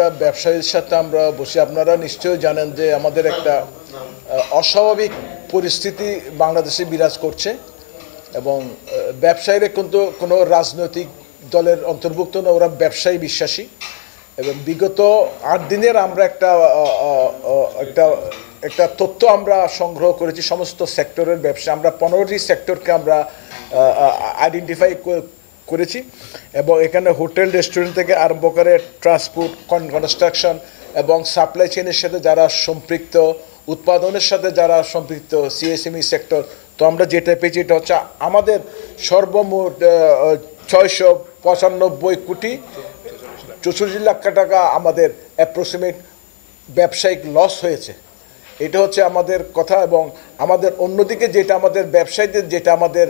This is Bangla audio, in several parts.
একটা ব্যবসায়ীর সাথে আমরা বসে, আপনারা নিশ্চয়ই জানেন যে আমাদের একটা অস্বাভাবিক পরিস্থিতি বাংলাদেশে বিরাজ করছে এবং ব্যবসায়ীরা কিন্তু কোনো রাজনৈতিক দলের অন্তর্ভুক্ত না, ওরা ব্যবসায়ী বিশ্বাসী। এবং বিগত 8 দিনের আমরা একটা একটা তথ্য আমরা সংগ্রহ করেছি সমস্ত সেক্টরের ব্যবসা। আমরা 15টি সেক্টরকে আমরা আইডেন্টিফাই করেছি এবং এখানে হোটেল রেস্টুরেন্ট থেকে আরম্ভ করে ট্রান্সপোর্ট, কনস্ট্রাকশন এবং সাপ্লাই চেইনের সাথে যারা সম্পৃক্ত, উৎপাদনের সাথে যারা সম্পৃক্ত, সিএসএমই সেক্টর। তো আমরা যেটা পেয়েছি এটা হচ্ছে আমাদের সর্বমোট 695 কোটি 64 লাখ টাকা আমাদের অ্যাপ্রক্সিমেট ব্যবসায়িক লস হয়েছে। এটা হচ্ছে আমাদের কথা। এবং আমাদের অন্যদিকে যেটা আমাদের ব্যবসায়ীদের যেটা আমাদের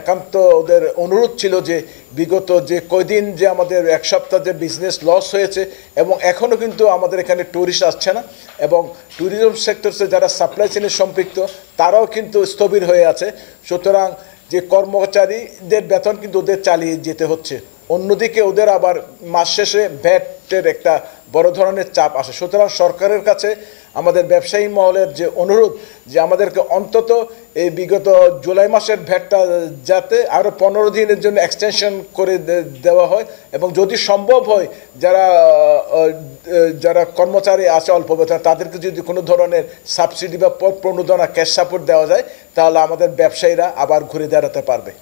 একান্ত ওদের অনুরোধ ছিল যে বিগত যে কয়দিন যে আমাদের 1 সপ্তাহ যে বিজনেস লস হয়েছে এবং এখনও কিন্তু আমাদের এখানে ট্যুরিস্ট আসছে না এবং ট্যুরিজম সেক্টরসে যারা সাপ্লাই চেইনে সম্পৃক্ত তারাও কিন্তু স্থবির হয়ে আছে। সুতরাং যে কর্মচারীদের বেতন কিন্তু ওদের চালিয়ে যেতে হচ্ছে, অন্যদিকে ওদের আবার মাস শেষে ভ্যাটের একটা বড় ধরনের চাপ আসে। সুতরাং সরকারের কাছে আমাদের ব্যবসায়ী মহলের যে অনুরোধ যে আমাদেরকে অন্তত এই বিগত জুলাই মাসের ভ্যাটটা যাতে আরও 15 দিনের জন্য এক্সটেনশন করে দেওয়া হয় এবং যদি সম্ভব হয় যারা কর্মচারী আছে অল্প বেতন তাদেরকে যদি কোনো ধরনের সাবসিডি বা প্রণোদনা, ক্যাশ সাপোর্ট দেওয়া যায় তাহলে আমাদের ব্যবসায়ীরা আবার ঘুরে দাঁড়াতে পারবে।